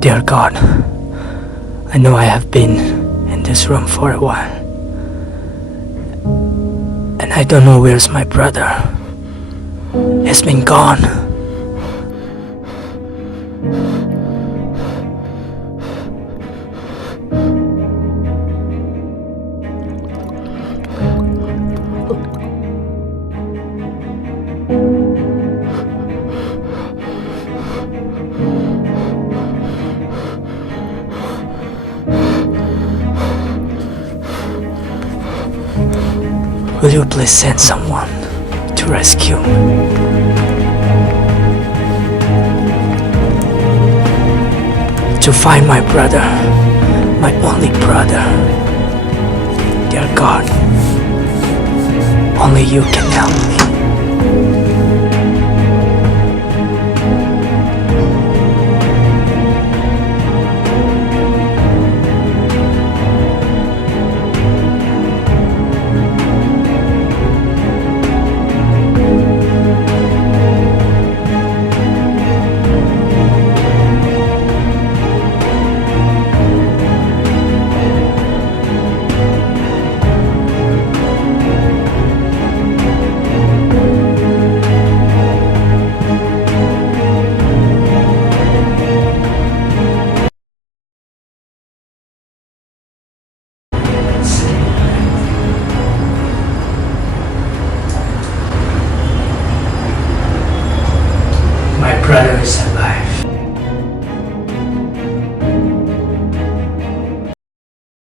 Dear God, I know I have been in this room for a while, and I don't know where's my brother. He's been gone. Will you please send someone to rescue me? To find my brother, my only brother. Dear God, only you can help me. My brother is alive.